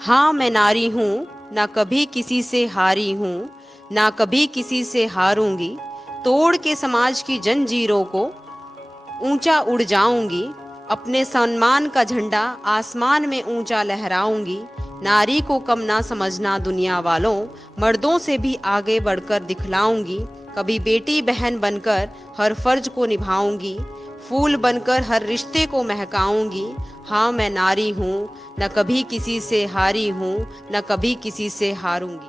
हाँ मैं नारी हूँ, ना कभी किसी से हारी हूँ, ना कभी किसी से हारूंगी। तोड़ के समाज की जंजीरों को ऊंचा उड़ जाऊंगी। अपने सम्मान का झंडा आसमान में ऊंचा लहराऊंगी। नारी को कम ना समझना दुनिया वालों, मर्दों से भी आगे बढ़कर दिखलाऊंगी। कभी बेटी बहन बनकर हर फर्ज को निभाऊंगी। फूल बनकर हर रिश्ते को महकाऊंगी। हाँ मैं नारी हूँ, न कभी किसी से हारी हूँ, न कभी किसी से हारूंगी।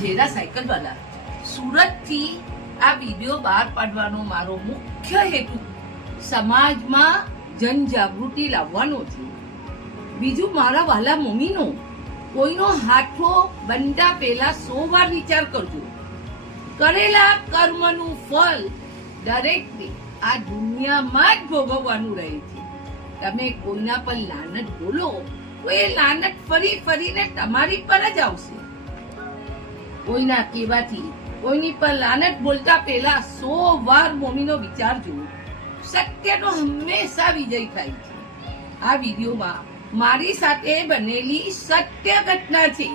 જેરા સાયકલવાલા સુરતથી આ વિડીયો બહાર પાડવાનો મારો મુખ્ય હેતુ સમાજમાં જનજાગૃતિ લાવવાનો છે. બીજું મારા વાલા મમ્મીનો કોઈનો હાથો બનતા પહેલા 100 વાર વિચાર કરજો. કરેલા કર્મનું ફળ દરેકને આ દુનિયામાં જ ભોગવવાનું રહે છે. તમે કોઈના પર લાનત બોલો તો એ લાનત ફરી ફરીને તમારી પર જ આવશે. કોઈના કહેવાથી કોઈની પર લાનત બોલતા પહેલા 100 વાર મમ્મીનો વિચારજો. સત્યનો હંમેશા વિજય થાય છે. આ વિડીયોમાં મારી સાથે બનેલી સત્ય ઘટના છે.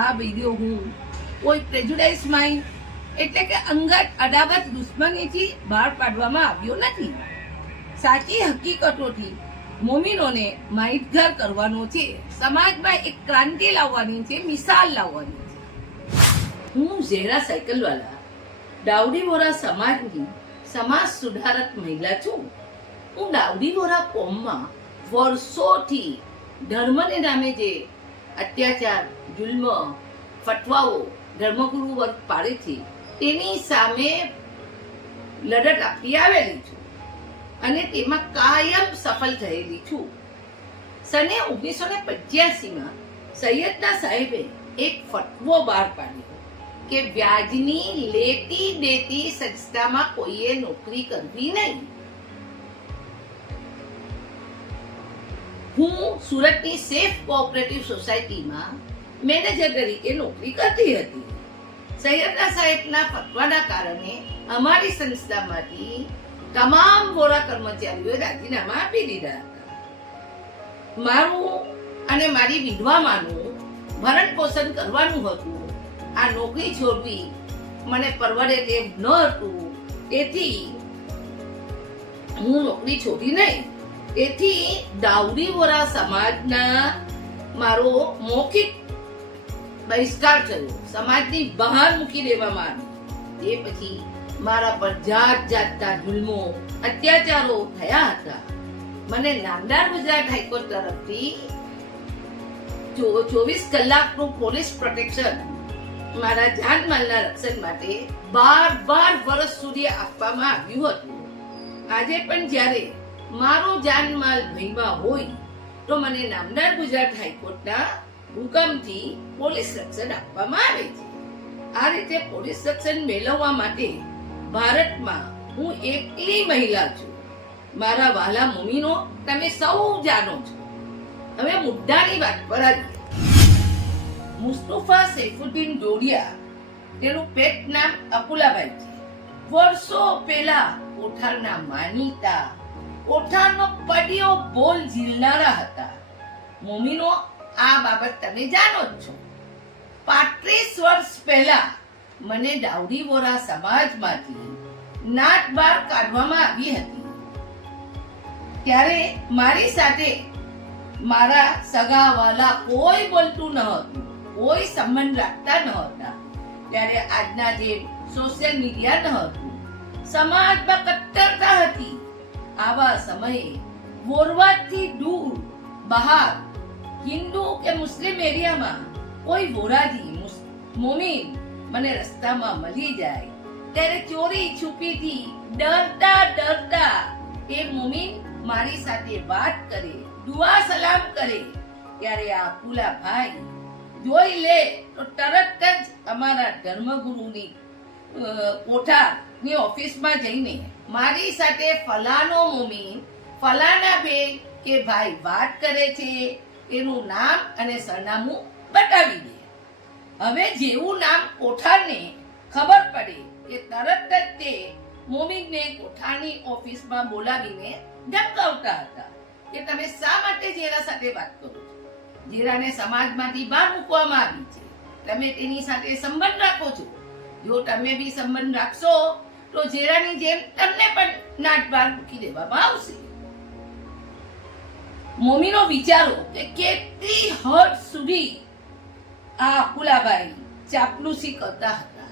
આ વિડીયો હું કોઈ પ્રેજુડાઇઝ માઇન્ડ એટલે કે અંગત અદાવત દુશ્મનીથી બહાર પાડવામાં આવ્યો નથી. સાચી હકીકતોથી મોમીનોને માહિતગાર કરવાનો છે. સમાજમાં એક ક્રાંતિ લાવવાની છે, મિસાલ લાવવાની છે. હું ઝેરા સાયકલવાલા દાઉડી વોરા સમાજની સમાજ સુધારક મહિલા છું. હું દાઉડી વોરા કોમમાં વર્ષોથી ધર્મને નામે જે અત્યાચાર, જુલ્મ, ફટવાઓ ધર્મગુરુ વર્ગ પાડે છે તેની સામે લડત આપી આવેલી છું અને તેમાં કાયમ સફળ થયેલી છું. સને 1985માં સૈયદના સાહેબે એક ફતવો બહાર પાડ્યો કે વ્યાજની લેતી દેતી સંસ્થામાં કોઈએ નોકરી કરવી નહીં. હું સુરતની સેફ કોઓપરેટિવ સોસાયટીમાં મેનેજર તરીકે નોકરી કરતી હતી. સૈયદના સાહેબના ફતવાના કારણે અમારી સંસ્થામાંથી તમામ વોરા કર્મચારીઓએ રાજીનામા આપી દીધા હતા. મારું અને મારી વિધવામાનું ભરણ પોષણ કરવાનું હતું. આ નોકરી છોડવી મને પરવડે તેમ ન હતું, તેથી હું નોકરી છોડી નહીં. તેથી દાઉડી વોરા સમાજના મારો મૌખિક બહિષ્કાર થયો, સમાજની બહાર મૂકી દેવામાં આવી. તે પછી મારા પર જાત જાતના જુલ્મો, અત્યાચારો થયા હતા. મને નામદાર ગુજરાત હાઈકોર્ટ તરફથી 24 કલાકનું પોલીસ પ્રોટેક્શન મારા જાનમાલના રક્ષણ માટે 12 વર્ષ સુધી આપવામાં આવ્યું હતું. આજે પણ જ્યારે મારો જાનમાલ ભયમાં હોય તો મને નામદાર ગુજરાત હાઈકોર્ટના હુકમથી પોલીસ રક્ષણ આપવામાં આવે છે. આ રીતે પોલીસ રક્ષણ મેળવવા માટે ભારતમાં હું એકલી મહિલા છું. મારા વાલા મમ્મીનો તમે સૌ જાણો છો. હવે મુદ્દાની વાત પર આવીએ. મુસ્તફા સૈફુદ્દીન જોડિયા, તેનું પેટ નામ અકુલાભાઈ છે. વર્ષો પહેલા કોઠારના માનીતા, કોઠારનો પડિયો બોલ ઝીલનારા હતા. મમ્મીનો આ બાબત તમે જાણો જ છો. 35 વર્ષ પહેલા મને દાઉડી વોરા સમાજમાંથી નાત બહાર કાઢવામાં આવી હતી. ત્યારે મારી સાથે મારા સગા વાલા કોઈ બોલતું ન હતું, કોઈ સંબંધ રાખતા ન હતા. ત્યારે આજના જે સોશિયલ મીડિયા ન હતું, સમાજમાં કટ્ટરતા હતી. આવા સમયે વોરવાથી દૂર બહાર હિન્દુ કે મુસ્લિમ એરિયામાં કોઈ વોરાજી મોમીન મને રસ્તામાં મળી જાય ત્યારે ચોરી છુપીથી ડરતા ડરતા એ મોમીન મારી સાથે વાત કરે, દુઆ સલામ કરે. ત્યારે આ પુલા ભાઈ જોઈ લે તો તરત જ અમારા ધર્મગુરુની કોઠાની ઓફિસમાં જઈને મારી સાથે ફલાનો મોમીન, ફલાના બેન કે ભાઈ વાત કરે છે, એનું નામ અને સરનામું બતાવી દે. હવે જેવું નામ કોઠારને ખબર પડે કે તરત જ તે મોમીનને કોઠારની ઓફિસમાં બોલાવીને ધમકાવતા હતા કે તમે શા માટે જેના સાથે વાત કરો છો. જીરાને સમાજમાંથી બહાર મૂકવામાં આવી છે. તમે તેની સાથે સંબંધ રાખો છો. જો તમે બી સંબંધ રાખશો તો જીરાની જેમ તમને પણ નાટ બહાર મૂકી દેવામાં આવશે. મોમીનો વિચારો કે કેટલી હદ સુધી આ અકુલાભાઈ ચાપલુસી કરતા હતા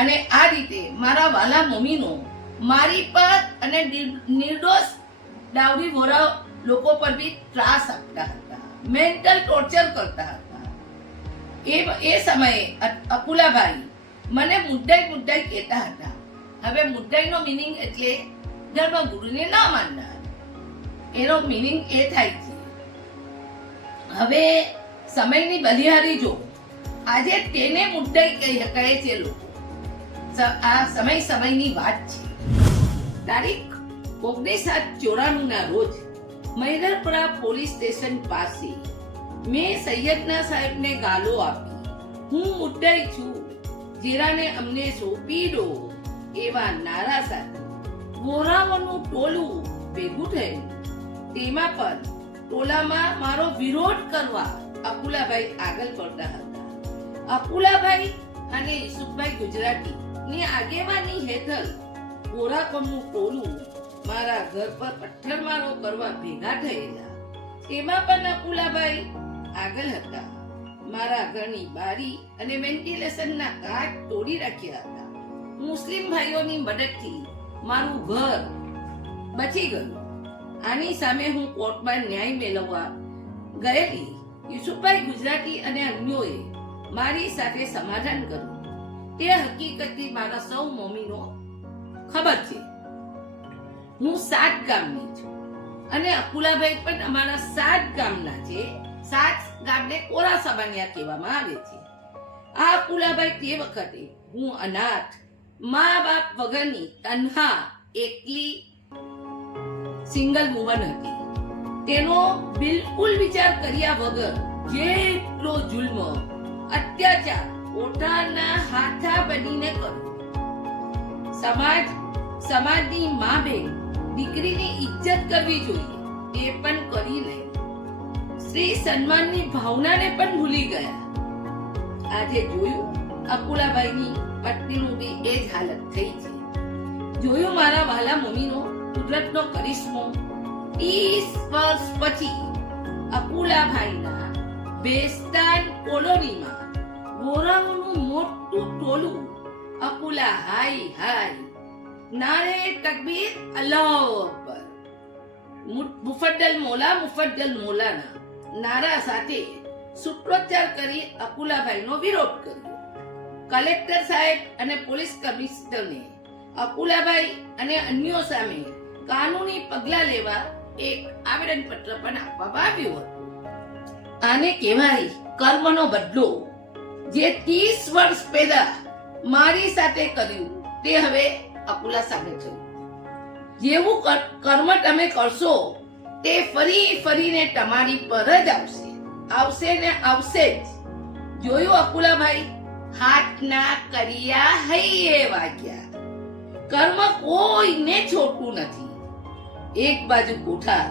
અને આ રીતે મારા વાલા મમ્મીનો મારી પર અને નિર્દોષ ડાવરી ભોરા લોકો પર બી ત્રાસ આપતા હતા, મેન્ટલ ટોર્ચર કરતા હતા. એ સમયે અકુલાભાઈ મને મુદ્દાઈ કહેતા હતા. હવે મુદ્દાઈનો મિનિંગ એટલે ધર્મગુરુને ના માનનાર. એનો મિનિંગ એ થાય છે. હવે સમયની બલિહારી જો આજે તેને મુદ્દાઈ કહે છે લોકો. આ સમયની વાત છે. તારીખ 19/7/94 ના રોજ મૈદરપુરા પોલીસ સ્ટેશન પાસે મેં સૈયદના સાહેબને ગાલો આપી, હું મુદ્દાઈ છું, જીરાને અમને સોંપી દો એવા નારા સાથે વોરાઓનું ટોલું ભેગું થયું. તેમાં પણ ટોલામાં મારો વિરોધ કરવા અકુલાભાઈ આગળ પડતા હતા. અકુલાભાઈ અને યુસુફભાઈ ગુજરાતી ની આગેવાની હેઠળ વોરાકોમનું ટોલું મારા ઘર પર પથ્થરમારો કરવા ભેગા થયેલા. તેમાં પણ અકુલાભાઈ આગળ હતા. મારા ઘરની બારી અને વેન્ટિલેશનના કાચ તોડી રાખ્યા હતા. મુસ્લિમ ભાઈઓની મદદથી મારું ઘર બચી ગયું. આની સામે હું કોર્ટમાં ન્યાય મેળવવા ગયેલી યુસુફભાઈ ગુજરાતી અને અન્યોએ મારી સાથે સમાધાન કર્યું. તે હકીકતથી મારા સૌ મમ્મીનો ખબર છે. હું 7 ગામની છું અને અકુલાભાઈ પણ અમારા 7 ગામના છે. 7 ગામને કોરા સામાન્યા કહેવામાં આવે છે. આ અકુલાભાઈ તે વખતે હું અનાથ, મા બાપ વગરની તન્હા એકલી સિંગલ વુમન હતી. તેનો બિલકુલ વિચાર કર્યા વગર જેટલો જુલ્મ, અત્યાચાર પોતાના હાથા બનીને કર્યો. સમાજની મા બેન દીકરીની ઇજ્જત કરવી જોઈએ એ પણ કરી નહીં. સ્ત્રી સન્માનની ભાવનાને પણ ભૂલી ગયા. આજે જોયું અકુલાભાઈની પત્નીનું બી એ જ હાલત થઈ છે. જોયું મારા વાલા મમ્મીનો કુદરતનો કરિશ્મો. 30 વર્ષ પછી અકુલાભાઈના બેસ્તાન કોલોનીમાં ગોરાઓનું મોટું ટોલું અકુલા હાય હાય, નારે તકબીર, અલ્લાહુ અકબર, મુફદ્દલ મોલાના નારા સાથે સૂત્રોચ્ચાર કરી અકુલાભાઈનો વિરોધ કર્યો. કલેક્ટર સાહેબ અને પોલીસ કમિશનરને અકુલાભાઈ અને અન્યો સામે કાનૂની પગલાં લેવા એક આવેદન પત્ર પણ આપવામાં આવ્યું હતું. આને કહેવાય કર્મનો બદલો. જે 30 વર્ષ પહેલા મારી સાથે કર્યું તે હવે અકુલા સામે થયું. જેવું કર્મ તમે કરશો તે ફરીને તમારી પર જ આવશે ને આવશે જ. જોયું અકુલાભાઈ, હાથના કર્યા હૈયે વાગ્યા. કર્મ કોઈને છોડતું નથી. એક બાજુ કોઠાર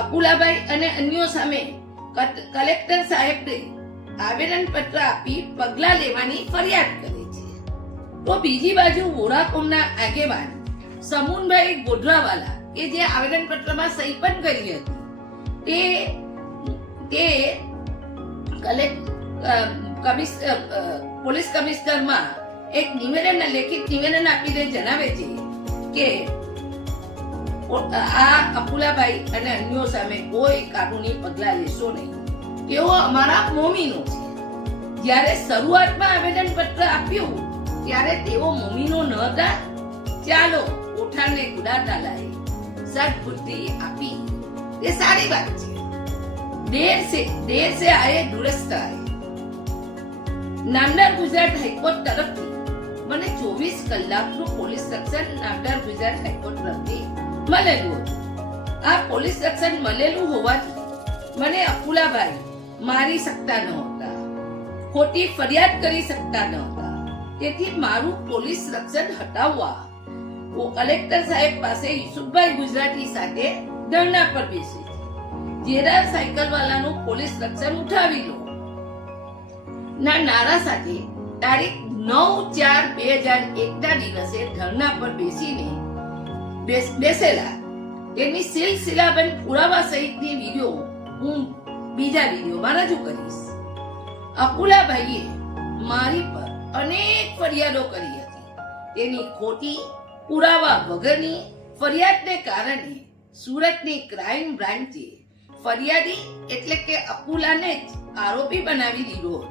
અકુલાભાઈ અને અન્યો સામે કલેક્ટર સાહેબને આવેદન પત્ર આપી પગલાં લેવાની ફરિયાદ કરે છે, તો બીજી બાજુ વોરાકોમના આગેવાન સમુનભાઈ ગોધરાવાલા કે જે આવેદન પત્રમાં સહી પણ કરી હતી તે પોલીસ કમિશનરમાં એક લેખિત નિવેદન આપીને જણાવે છે કે આ અકુલાભાઈ અને અન્યો સામે કોઈ કાનૂની પગલાં લેશો નહીં. તેઓ અમારા મમ્મીનો છે. જ્યારે શરૂઆતમાં આવેદન પત્ર આપ્યું ત્યારે તેઓ મમ્મીનો ન હતા. ચાલો કોઠારને ગુડાતાલાએ સદબુદ્ધિ આપી તે સારી વાત છે. દેર સે આયે દુરસ્ત આયે. નામદાર ગુજરાત હાઈકોર્ટ તરફથી મને 24 કલાકનું પોલીસ રક્ષણ નામદાર ગુજરાત હાઈકોર્ટ તરફથી મળેલું હતું. આ પોલીસ રક્ષણ મળેલું હોવાથી મને અકુલાભાઈ મારી શકતા નહોતા, ખોટી ફરિયાદ કરી શકતા નહોતા. તેથી મારું પોલીસ રક્ષણ હટાવવા કલેક્ટર સાહેબ પાસે યુસુફભાઈ ગુજરાતી સાથે ધરણા પર બેસે છે. જેરા સાયકલ વાળાનું પોલીસ રક્ષણ ઉઠાવી લો ના નારા સાથે તારીખ 9/4/2001 ના દિવસે ધરણા પર બેસેલા તેની સિલસિલાબંધ પુરાવા સહિતની વિડીયો હું બીજા વિડીયોમાં રજૂ કરીશ. અકુલાભાઈએ મારી પર અનેક ફરિયાદો કરી હતી. તેની ખોટી પુરાવા વગરની ફરિયાદને કારણે સુરતની ક્રાઇમ બ્રાન્ચે ફરિયાદી એટલે કે અકુલાને જ આરોપી બનાવી દીધો હતો.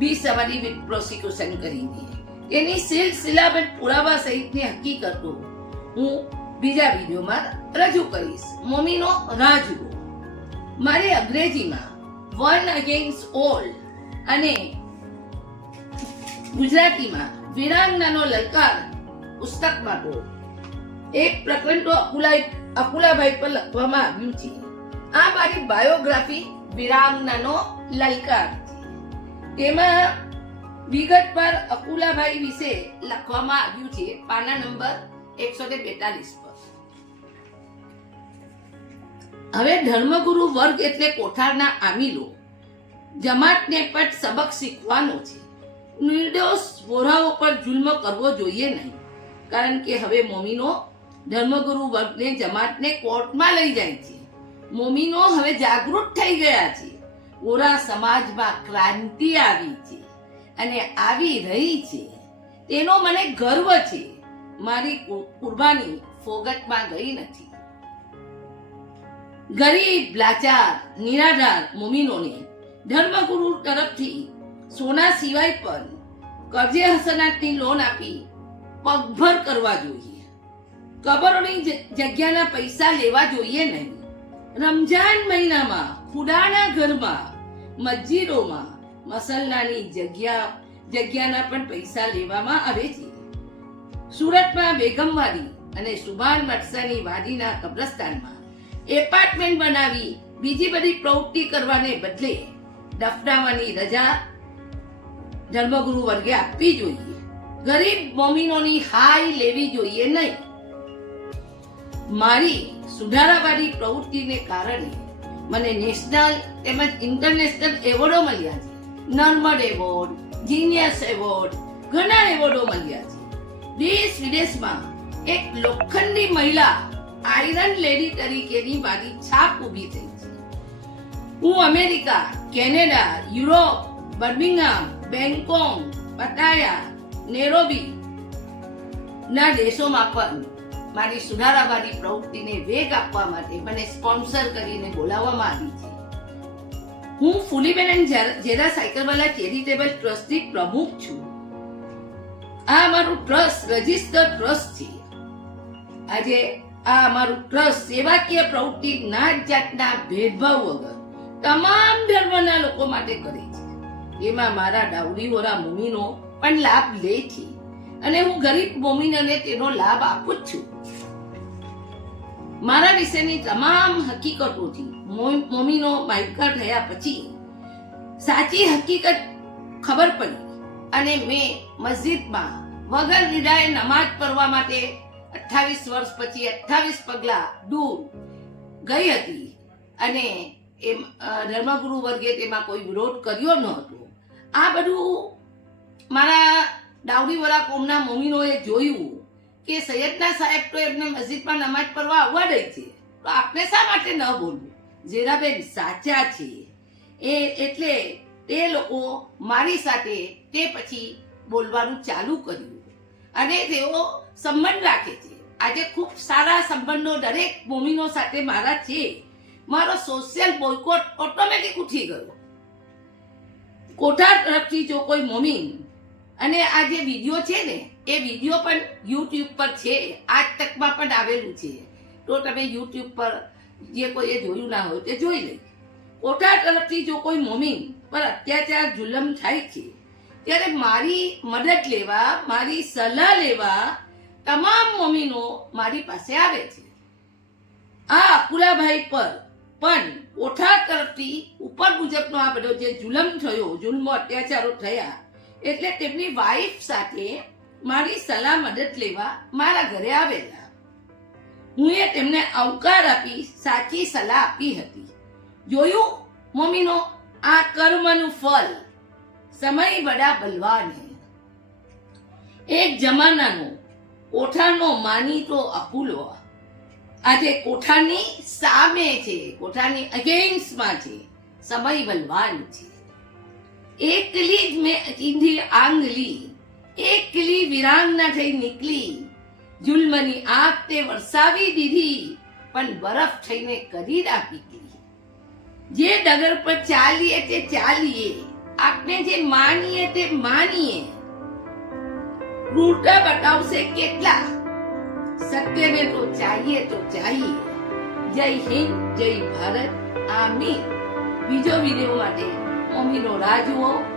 બિનસવારી વિથ પ્રોસિક્યુશન કરીને તેની સિલસિલાબંધ પુરાવા સહિતની હકીકતો હું બીજા વિડીયોમાં રજૂ કરીશ. મોમીનો રાજગો મારે અંગ્રેજીમાં વન અગેન્સ્ટ ઓલ અને ગુજરાતીમાં વીરાંગનાનો લલકાર પુસ્તકમાં તો એક પ્રકરણ તો અકુલાભાઈ પર લખવામાં આવ્યું છે. આ મારી બાયોગ્રાફી વીરાંગનાનો લલકાર છે. તેમાં વિગતવાર અકુલાભાઈ વિશે લખવામાં આવ્યું છે પાના નંબર 142 પર. હવે ધર્મગુરુ વર્ગ એટલે કોઠારના આમીલો જમાતને પણ સબક શીખવાનો છે. નિર્દોષ વોરાઓ પર જુલ્મ કરવો જોઈએ નહીં, કારણ કે હવે મોમીનો ધર્મગુરુ વર્ગને જમાતને કોર્ટમાં લઈ જાય છે. મોમીનો હવે જાગૃત થઈ ગયા છે. વોરા સમાજમાં ક્રાંતિ આવી છે અને આવી રહી છે, તેનો મને ગર્વ છે. મારી કુરબાની ફોગટમાં ગઈ નથી. ગરીબ, લાચાર, નિરાધાર મોમીનોને ધર્મગુરુ તરફથી સોના સિવાય પણ કરજે હસનાતની લોન આપી પગભર કરવા જોઈએ. કબરોની જગ્યાના પૈસા લેવા જોઈએ નહીં. રમજાન મહિનામાં ખુદાના ઘરમાં, મસ્જિદોમાં મસલ્લાની જગ્યાના પણ પૈસા લેવામાં આવે છે. સુરતમાં બેગમવાડી અને સુભાન મટસાની વાડીના કબ્રસ્તાનમાં એપાર્ટમેન્ટ બનાવી બીજી બધી પ્રવૃત્તિ કરવાને બદલે દફનાવાની રજા ધર્મગુરુ વર્ગે આપવી જોઈએ. ગરીબ મોમીનોની હાય લેવી જોઈએ નહીં. મારી સુધારાવાદી પ્રવૃત્તિને કારણે મને નેશનલ તેમજ ઇન્ટરનેશનલ એવોર્ડો મળ્યા છે. નર્મદ એવોર્ડ, જીનિયસ એવોર્ડ, ઘણા એવોર્ડો મળ્યા છે. દેશ વિદેશમાં એક લોખંડી મહિલા આયરન લેડી તરીકેની મારી છાપ ઊભી થઈ છે. હું America, Canada, Europe, Birmingham, Bangkok, Pattaya, Nairobi ના દેશોમાં પણ મારી સુધારાવાદી પ્રવૃત્તિને વેગ આપવા માટે મને સ્પોન્સર કરીને બોલાવવામાં આવી છે. હું ફુલીબેન એન્ડ જેરા સાયકલવાલા ચેરિટેબલ ટ્રસ્ટની પ્રમુખ છું. આ અમારું ટ્રસ્ટ રજિસ્ટર્ડ ટ્રસ્ટ છે. આજે આ અમારું ટ્રસ્ટ સેવાકીય પ્રવૃત્તિ નાત જાતના ભેદભાવ વગર તમામ ધર્મના લોકો માટે કરે છે. એમાં મારા ડાવડીવોરા મોમીનો પણ લાભ લે છે અને હું ગરીબ મોમીનોને તેનો લાભ આપું જ છું. મારા વિશેની તમામ હકીકતોથી મોમીનો માયકા થયા પછી સાચી હકીકત ખબર પડી અને મેં મસ્જિદમાં વગર નિદાએ નમાઝ પઢવા માટે 28 વર્ષ પછી 28 પગલા દૂર ગઈ હતી અને એ ધર્મગુરુ વર્ગે તેમાં કોઈ વિરોધ કર્યો ન હતો. આ બધું મારા ડાવડીવાળા કોમના મોમીનોએ જોયું કે સૈયદના સાહેબ તો એમને મસ્જિદમાં નમાઝ પઢવા આવવા દે છે, તો આપણે શા માટે ન બોલવું? જેરાબેન સાચા છે એટલે તે લોકો મારી સાથે તે પછી બોલવાનું ચાલુ કર્યું અને તેઓ સંબંધ રાખે છે. આજે ખૂબ સારા સંબંધો દરેક મોમીનો સાથે મારા છે. મારો સોશિયલ બોયકોટ ઓટોમેટિક ઉઠી ગયો. કોઠાર તરફથી જો કોઈ મોમીન, અને આ જે વિડીયો છે ને એ વિડીયો પણ યુટ્યુબ પર છે, આજ તકમાં પણ આવેલું છે, તો તમે યુટ્યુબ પર જે કોઈએ જોયું ના હોય તે જોઈ લે. કોઠાર તરફથી જો કોઈ મોમીન પર અત્યાચાર જુલમ થાય છે ત્યારે મારી મદદ લેવા, મારી સલાહ લેવા તમામ મોમીનો મારી પાસે આવે છે. આ અકુલાભાઈ પર પણ કોઠાર તરફથી ઉપર મુજબનો આ બધો જે જુલમ થયો, જુલ્મો અત્યાચારો થયા, એટલે તેમની વાઈફ સાથે મારી સલાહ મદદ લેવા મારા ઘરે આવેલા. હું તેમને આવકાર આપી સાચી સલાહ આપી હતી. જોયું મમ્મીનો આ કર્મનું ફળ. સમય બડા બલવાન હે. એક જમાનાનો કોઠાનો માનીતો અપુલો આજે કોઠાની સામે છે, કોઠાની અગેન્સ્ટમાં છે. સમય બલવાન છે. એકલી જ મેં ચીંધી આંગલી, એકલી વિરાંગના થઈ નીકળી. જુલ્મની આગ તે વરસાવી દીધી, પણ બરફ થઈને કરી રાખી ગઈ. જે ડગર પર ચાલીએ તે ચાલીએ, આપણે જે માનીએ તે માનીએ. રૂટા બતાવશે કેટલા, સત્યને તો ચાહીએ. જય હિન્દ, જય ભારત, આમીન. બીજો વિડીયો માટે મમ્મીનો રાહ જુઓ.